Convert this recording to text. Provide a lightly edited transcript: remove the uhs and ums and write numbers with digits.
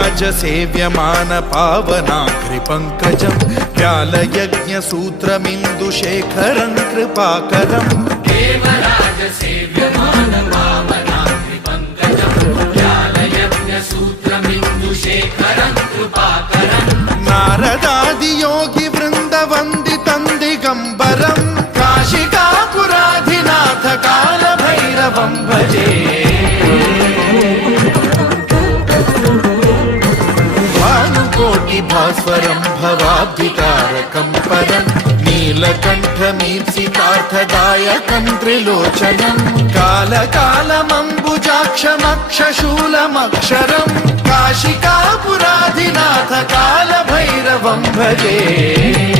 देवराजसेव्यमान पावनाग्रिपङ्कजं व्यालयज्ञसूत्रमिन्दुशेखरं कृपाकरं देवराजसेव्यमान पावनाग्रिपङ्कजं व्यालयज्ञसूत्रमिन्दुशेखरं कृपाकरं नारदादियोगिवृन्दवन्दितं दिगम्बरं काशिकापुराधिनाथ कालभैरवं भजे भास्वरं भवाब्धितारकं परं नीलकण्ठमीप्सितार्थदायकं त्रिलोचनं कालकालमम्बुजाक्षमक्षशूलमक्षरं काशिकापुराधिनाथ कालभैरवं भजे।